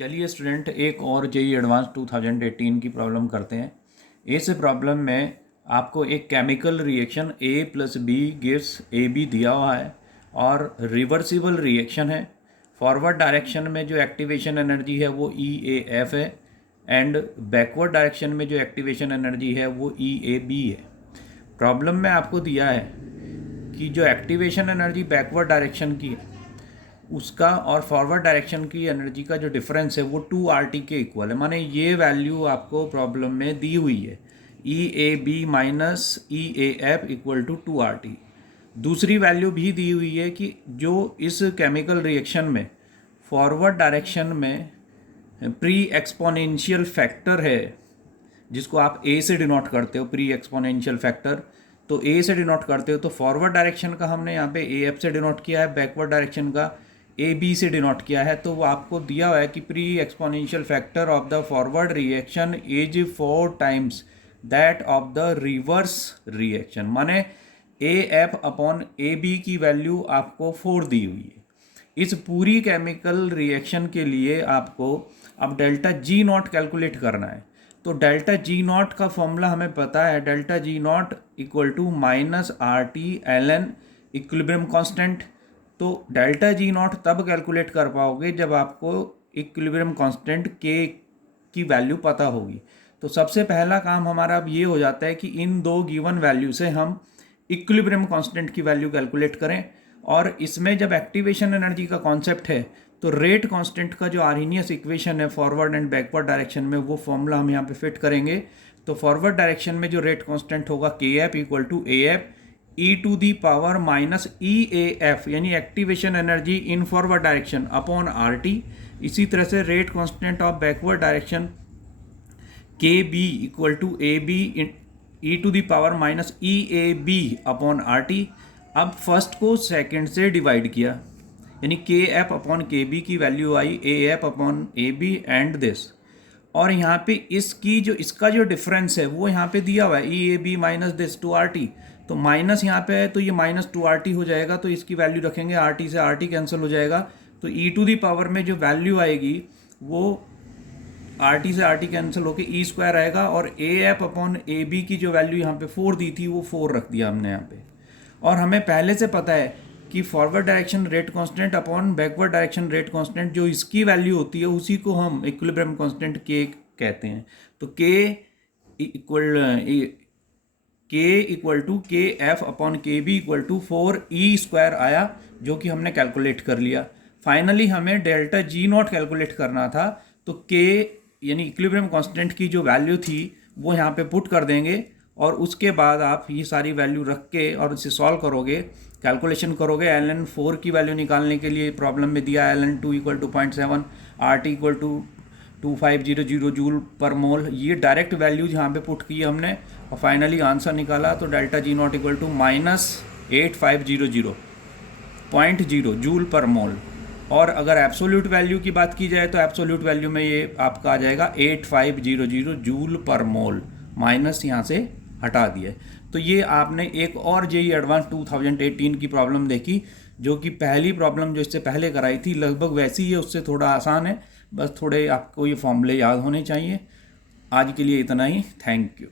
चलिए स्टूडेंट एक और जेई एडवांस 2018 की प्रॉब्लम करते हैं। इस प्रॉब्लम में आपको एक chemical reaction A+B gives AB दिया हुआ है और रिवर्सिबल रिएक्शन है। फॉरवर्ड डायरेक्शन में जो एक्टिवेशन एनर्जी है वो EAF है एंड बैकवर्ड डायरेक्शन में जो एक्टिवेशन एनर्जी है वो EAB है। प्रॉब्लम में आपको दिया है कि जो एक्टिवेशन एनर्जी बैकवर्ड डायरेक्शन की है उसका और फॉरवर्ड डायरेक्शन की एनर्जी का जो डिफरेंस है वो 2RT के इक्वल है। माने ये वैल्यू आपको प्रॉब्लम में दी हुई है, EAB minus EAF equal to 2RT। दूसरी वैल्यू भी दी हुई है कि जो इस केमिकल रिएक्शन में फॉरवर्ड डायरेक्शन में प्री एक्सपोनेंशियल फैक्टर है, जिसको आप A से डिनोट करते हो, प्री एक्सपोनेंशियल फैक्टर, तो A से डिनोट करते हो, तो फॉरवर्ड डायरेक्शन का हमने यहाँ पे AF से डिनोट किया है, बैकवर्ड डायरेक्शन का AB से डिनोट किया है। तो वो आपको दिया हुआ है कि pre exponential factor of the forward reaction is 4 times that of the reverse reaction. माने AF अपॉन AB की वैल्यू आपको 4 दी हुई है। इस पूरी केमिकल रिएक्शन के लिए आपको अब डेल्टा G नॉट कैलकुलेट करना है। तो डेल्टा G नॉट का फॉर्मूला हमें पता है, delta G naught equal to minus RT ln equilibrium constant. तो डेल्टा G नॉट तब कैलकुलेट कर पाओगे जब आपको इक्विलिब्रियम कांस्टेंट K की वैल्यू पता होगी। तो सबसे पहला काम हमारा अब ये हो जाता है कि इन दो गिवन वैल्यू से हम इक्विलिब्रियम कांस्टेंट की वैल्यू कैलकुलेट करें। और इसमें जब एक्टिवेशन एनर्जी का कॉन्सेप्ट है तो रेट कांस्टेंट का जो आर्हीनियस इक्वेशन है फॉरवर्ड एंड बैकवर्ड डायरेक्शन में, वो फॉर्मूला हम यहाँ पे फिट करेंगे। तो फॉरवर्ड डायरेक्शन में जो रेट कांस्टेंट होगा KF equal to AF e to the power minus EAF यानी activation energy in forward direction upon RT। इसी तरह से rate constant of backward direction KB equal to AB e to the power minus EAB upon RT। अब first को second से divide किया, यानी KF upon KB की वैल्यू आई AF upon AB and this. और यहाँ पे इसका जो डिफरेंस है वो यहाँ पे दिया हुआ है EAB माइनस दिस 2RT। तो माइनस यहाँ पे है तो ये माइनस 2RT हो जाएगा, तो इसकी वैल्यू रखेंगे, RT से RT कैंसिल हो जाएगा। तो e टू दी पावर में जो वैल्यू आएगी वो RT से RT कैंसिल होकर E स्क्वायर आएगा। और AF अपॉन AB की जो वैल्यू यहाँ पे 4 दी थी वो 4 रख दिया हमने यहाँ पे। और हमें पहले से पता है कि forward direction rate constant upon backward direction rate constant जो इसकी वैल्यू होती है उसी को हम इक्विलिब्रियम कांस्टेंट K कहते हैं। तो K equal to KF upon KB equal to 4E square आया, जो कि हमने कैलकुलेट कर लिया। फाइनली हमें डेल्टा G नॉट कैलकुलेट करना था, तो K यानी इक्विलिब्रियम कांस्टेंट की जो वैल्यू थी वो यहाँ पे पुट कर देंगे और उसके बाद आप ये सारी वैल्यू रख के और इसे सॉल्व करोगे, कैलकुलेशन करोगे। ln 4 की वैल्यू निकालने के लिए प्रॉब्लम में दिया ln 2 equal to 0.7, RT equal to 2500 joule per mole. ये डायरेक्ट वैल्यूज यहाँ पे पुट की हमने और फाइनली आंसर निकाला। तो delta G naught equal to minus 8500.0 joule per mole. और अगर एब्सोल्यूट वैल्यू की बात की जाए तो एब्सोल्यूट वैल्यू में ये आपका आ जाएगा 8500 जूल पर मोल, माइनस यहाँ से हटा दिया। तो ये आपने एक और जेई एडवांस 2018 की प्रॉब्लम देखी, जो कि पहली प्रॉब्लम जो इससे पहले कराई थी लगभग वैसी ही है, उससे थोड़ा आसान है। बस थोड़े आपको ये फॉर्मूले याद होने चाहिए। आज के लिए इतना ही, थैंक यू।